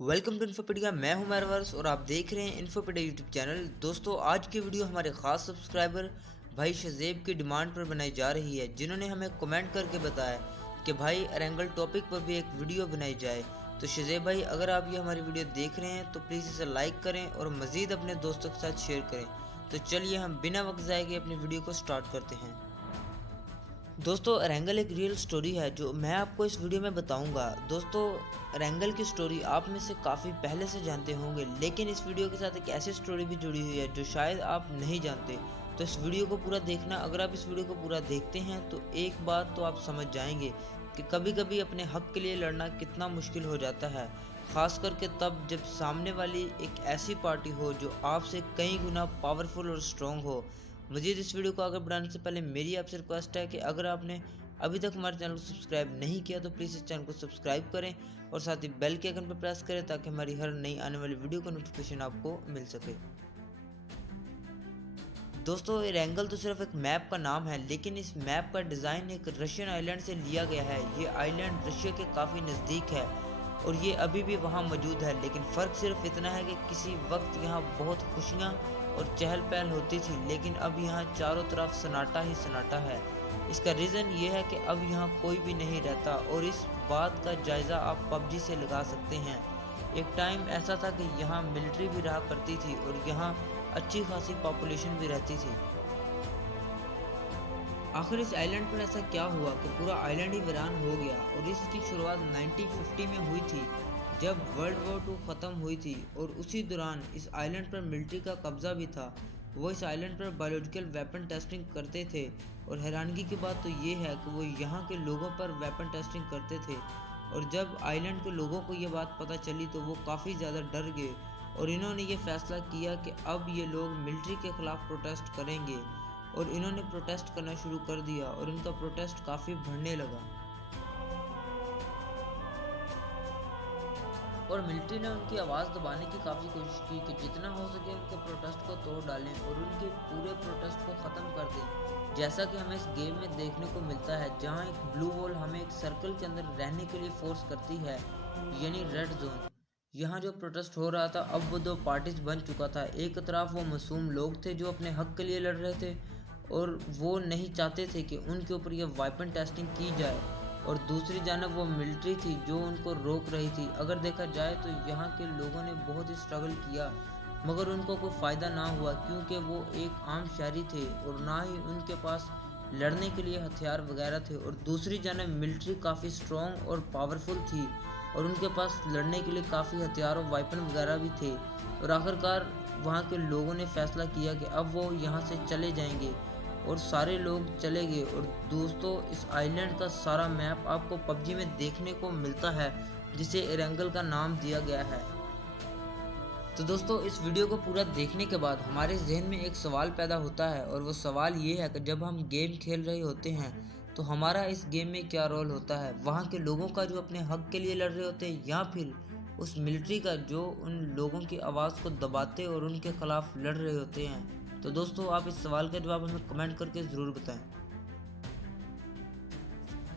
Welcome to इन्फोपीडिया। मैं हूं मेहरवर्स और आप देख रहे हैं इन्फोपीडिया यूट्यूब चैनल। दोस्तों, आज की वीडियो हमारे ख़ास सब्सक्राइबर भाई शज़ेब की डिमांड पर बनाई जा रही है, जिन्होंने हमें कमेंट करके बताया कि भाई एरेंगल टॉपिक पर भी एक वीडियो बनाई जाए। तो शज़ेब भाई, अगर आप ये हमारी वीडियो देख रहे हैं तो प्लीज़ इसे लाइक करें और मज़ीद अपने दोस्तों के साथ शेयर करें। तो चलिए हम बिना वक्त ज़ाये के अपनी वीडियो को स्टार्ट करते हैं। दोस्तों, एरेंगल एक रियल स्टोरी है जो मैं आपको इस वीडियो में बताऊंगा। दोस्तों, एरेंगल की स्टोरी आप में से काफ़ी पहले से जानते होंगे, लेकिन इस वीडियो के साथ एक ऐसी स्टोरी भी जुड़ी हुई है जो शायद आप नहीं जानते। तो इस वीडियो को पूरा देखना। अगर आप इस वीडियो को पूरा देखते हैं तो एक बात तो आप समझ जाएंगे कि कभी कभी अपने हक के लिए लड़ना कितना मुश्किल हो जाता है, ख़ास करके तब जब सामने वाली एक ऐसी पार्टी हो जो आपसे कई गुना पावरफुल और स्ट्रॉन्ग हो। मज़ीद इस वीडियो को आगे बढ़ाने से पहले मेरी आपसे रिक्वेस्ट है कि अगर आपने अभी तक हमारे चैनल को सब्सक्राइब नहीं किया तो प्लीज़ इस चैनल को सब्सक्राइब करें और साथ ही बेल के आइकन पर प्रेस करें ताकि हमारी हर नई आने वाली वीडियो का नोटिफिकेशन आपको मिल सके। दोस्तों, एरेंगल तो सिर्फ एक मैप का नाम है, लेकिन इस मैप का डिज़ाइन एक रशियन आइलैंड से लिया गया है। ये आइलैंड रशिया के काफ़ी नज़दीक है और ये अभी भी वहाँ मौजूद है, लेकिन फ़र्क सिर्फ इतना है कि किसी वक्त यहाँ बहुत खुशियाँ और चहल पहल होती थी, लेकिन अब यहाँ चारों तरफ सन्नाटा ही सन्नाटा है। इसका रीज़न ये है कि अब यहाँ कोई भी नहीं रहता और इस बात का जायज़ा आप पबजी से लगा सकते हैं। एक टाइम ऐसा था कि यहाँ मिलिट्री भी रहा करती थी और यहाँ अच्छी खासी पॉपुलेशन भी रहती थी। आखिर इस आइलैंड पर ऐसा क्या हुआ कि पूरा आइलैंड ही वीरान हो गया? और इसकी शुरुआत 1950 में हुई थी जब वर्ल्ड वॉर 2 ख़त्म हुई थी और उसी दौरान इस आइलैंड पर मिलिट्री का कब्ज़ा भी था। वो इस आइलैंड पर बायोलॉजिकल वेपन टेस्टिंग करते थे और हैरानगी की बात तो ये है कि वो यहाँ के लोगों पर वेपन टेस्टिंग करते थे। और जब आइलैंड के लोगों को ये बात पता चली तो वो काफ़ी ज़्यादा डर गए और इन्होंने ये फैसला किया कि अब ये लोग मिलिट्री के ख़िलाफ़ प्रोटेस्ट करेंगे और इन्होंने प्रोटेस्ट करना शुरू कर दिया और इनका प्रोटेस्ट काफ़ी बढ़ने लगा। और मिलिट्री ने उनकी आवाज़ दबाने की काफ़ी कोशिश की कि जितना हो सके उनके प्रोटेस्ट को तोड़ डालें और उनके पूरे प्रोटेस्ट को ख़त्म कर दें, जैसा कि हमें इस गेम में देखने को मिलता है, जहां एक ब्लू वॉल हमें एक सर्कल के अंदर रहने के लिए फोर्स करती है, यानी रेड जोन। यहाँ जो प्रोटेस्ट हो रहा था अब वो दो पार्टीज बन चुका था। एक तरफ वो मासूम लोग थे जो अपने हक के लिए लड़ रहे थे और वो नहीं चाहते थे कि उनके ऊपर ये वेपन टेस्टिंग की जाए, और दूसरी जानब वो मिलिट्री थी जो उनको रोक रही थी। अगर देखा जाए तो यहाँ के लोगों ने बहुत ही स्ट्रगल किया मगर उनको कोई फ़ायदा ना हुआ, क्योंकि वो एक आम शहरी थे और ना ही उनके पास लड़ने के लिए हथियार वगैरह थे। और दूसरी जानब मिलिट्री काफ़ी स्ट्रॉन्ग और पावरफुल थी और उनके पास लड़ने के लिए काफ़ी हथियार और वेपन वगैरह भी थे। और आखिरकार वहाँ के लोगों ने फैसला किया कि अब वो यहाँ से चले जाएंगे और सारे लोग चले गए। और दोस्तों, इस आइलैंड का सारा मैप आपको पबजी में देखने को मिलता है, जिसे एरेंगल का नाम दिया गया है। तो दोस्तों, इस वीडियो को पूरा देखने के बाद हमारे जहन में एक सवाल पैदा होता है और वो सवाल ये है कि जब हम गेम खेल रहे होते हैं तो हमारा इस गेम में क्या रोल होता है? वहाँ के लोगों का जो अपने हक के लिए लड़ रहे होते हैं, या फिर उस मिलिट्री का जो उन लोगों की आवाज़ को दबाते और उनके खिलाफ लड़ रहे होते हैं? तो दोस्तों, आप इस सवाल का जवाब हमें कमेंट करके ज़रूर बताएं।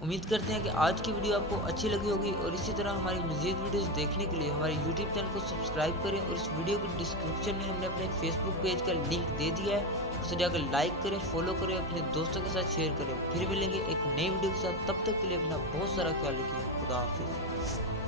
उम्मीद करते हैं कि आज की वीडियो आपको अच्छी लगी होगी और इसी तरह हमारी मज़ीद वीडियोस देखने के लिए हमारे यूट्यूब चैनल को सब्सक्राइब करें और इस वीडियो के डिस्क्रिप्शन में हमने अपने फेसबुक पेज का लिंक दे दिया है, उसे जाकर लाइक करें, फॉलो करें, अपने दोस्तों के साथ शेयर करें। फिर मिलेंगे एक नई वीडियो के साथ, तब तक के लिए अपना बहुत सारा ख्याल रखिए। खुदा हाफिज़।